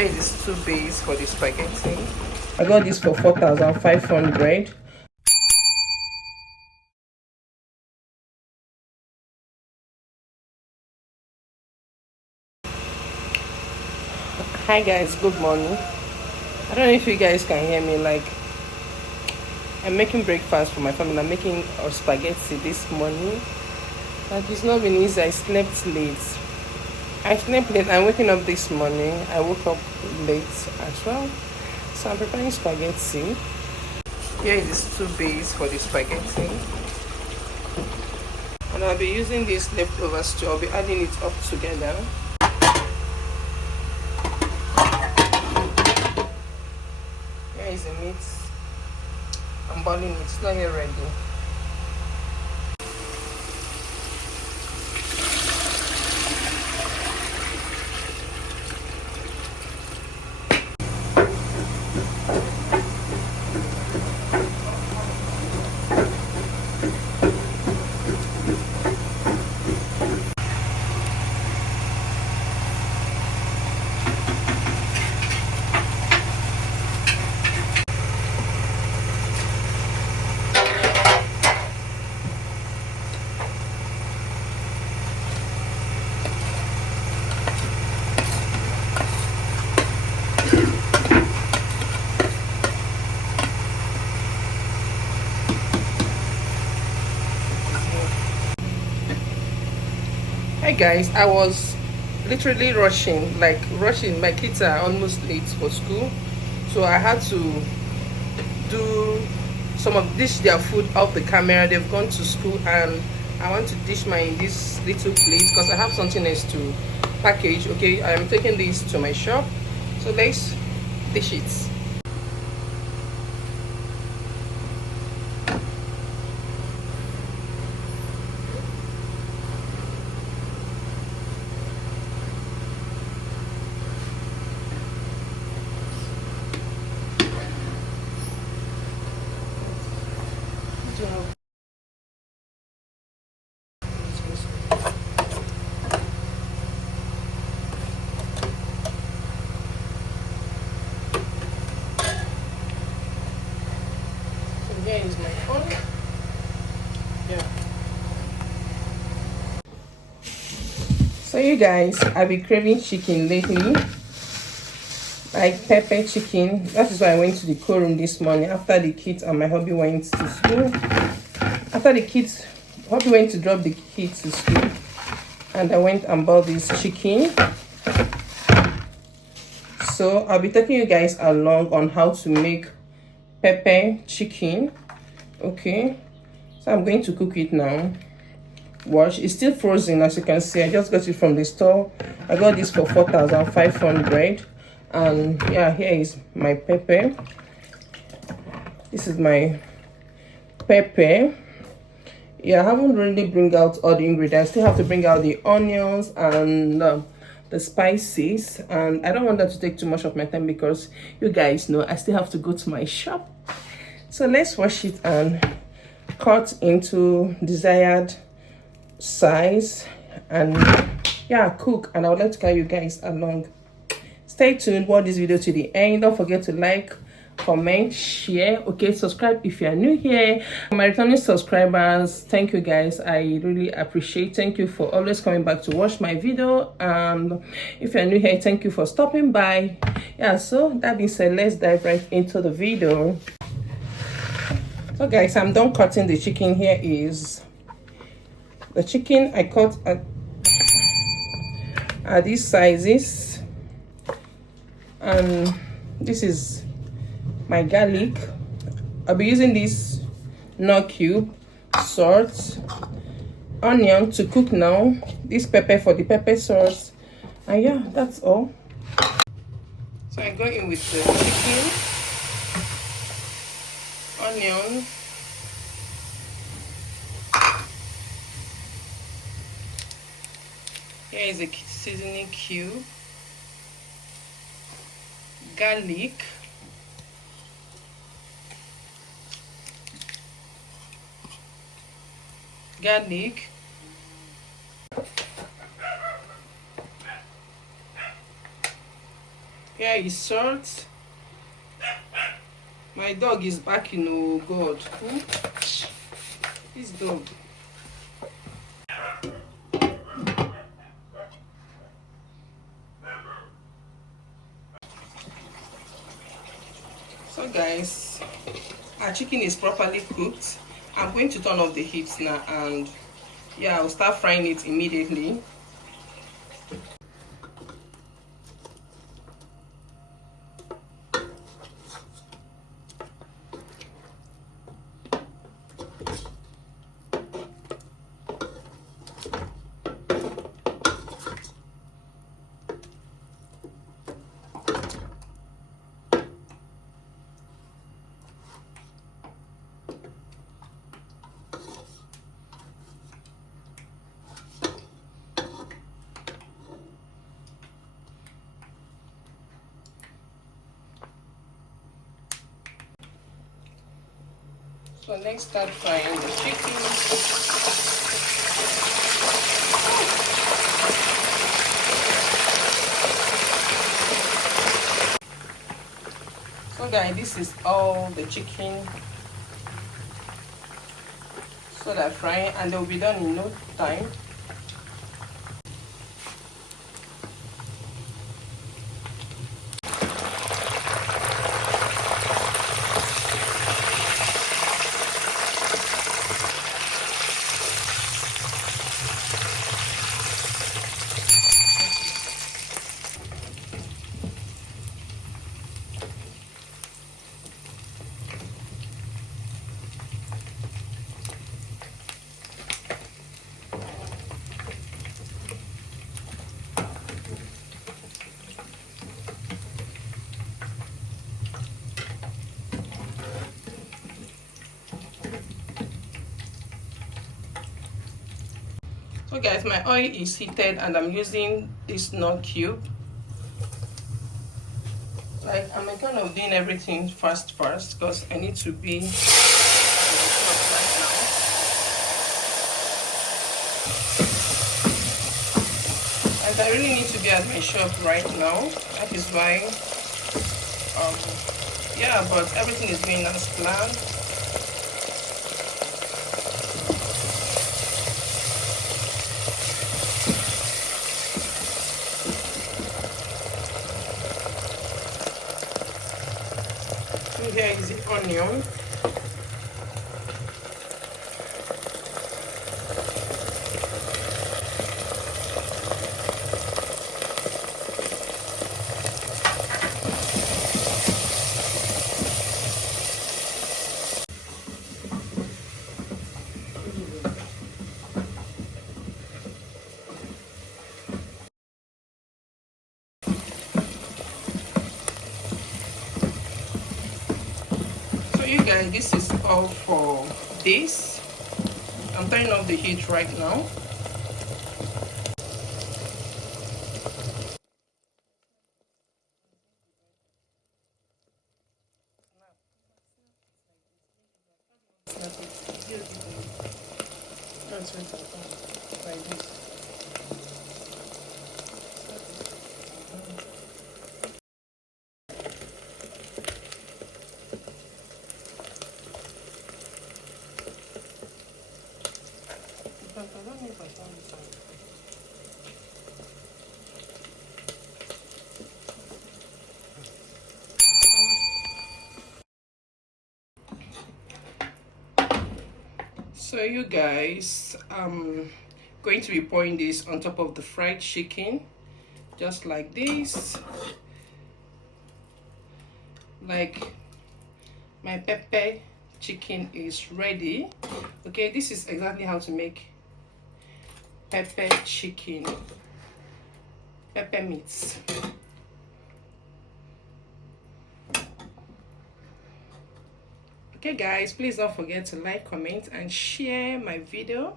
Here is 2 base for the spaghetti. I got this for 4,500. Hi guys, good morning. I don't know if you guys can hear me. Like, I'm making breakfast for my family. I'm making spaghetti this morning. Like, it's not been easy. I slept late. I'm waking up this morning. I woke up late as well. So I'm preparing spaghetti. Here is 2 base for the spaghetti. And I'll be using this leftovers too. I'll be adding it up together. Here is the meat. I'm boiling it. It's not yet ready. Hi guys, I was literally rushing. My kids are almost late for school, so I had to do some of their food off the camera. They've gone to school and I want to dish this little plate because I have something else to package. Okay, I'm taking this to my shop, so let's dish it. Here is my phone. Yeah. So you guys, I've been craving chicken lately, like pepper chicken. That is why I went to the co-room this morning after the kids and my hubby went to school. Hubby went to drop the kids to school, and I went and bought this chicken. So I'll be taking you guys along on how to make pepper chicken. Okay, so I'm going to cook it now. Wash. It's still frozen, as you can see. I just got it from the store. I got this for 4,500. And yeah, here is my pepper. This is my pepper. Yeah, I haven't really bring out all the ingredients. I still have to bring out the onions and the spices, and I don't want that to take too much of my time because you guys know I still have to go to my shop. So let's wash it and cut into desired size and yeah, cook. And I would like to carry you guys along. Stay tuned, watch this video to the end. Don't forget to like, comment, share. Okay, subscribe if you are new here. My returning subscribers, thank you guys. I really appreciate. Thank you for always coming back to watch my video. And if you're new here, thank you for stopping by. Yeah, so that being said, let's dive right into the video. So guys, I'm done cutting the chicken. Here is the chicken I cut at these sizes, and this is my garlic. I'll be using this nut cube, salt, onion to cook now, this pepper for the pepper sauce, and yeah, that's all. So I go in with the chicken, onion, here is a seasoning cube, garlic, here Where is salt? My dog is barking. Oh God. This dog. So guys, our chicken is properly cooked. I'm going to turn off the heat now, and yeah, I'll start frying it immediately. So next, start frying the chicken. So guys, this is all the chicken. So they're frying, and they'll be done in no time. So guys, my oil is heated and I'm using this nut cube. Like, I'm kind of doing everything fast because I need to be right now. And I really need to be at my shop right now. That is why yeah, but everything is going as planned. Here is the onion. So you guys, this is all for this. I'm turning off the heat right now. Like this. So you guys, I'm going to be pouring this on top of the fried chicken, just like this. Like, my pepper chicken is ready. Okay, this is exactly how to make pepper chicken, pepper meats. Okay guys, please don't forget to like, comment and share my video.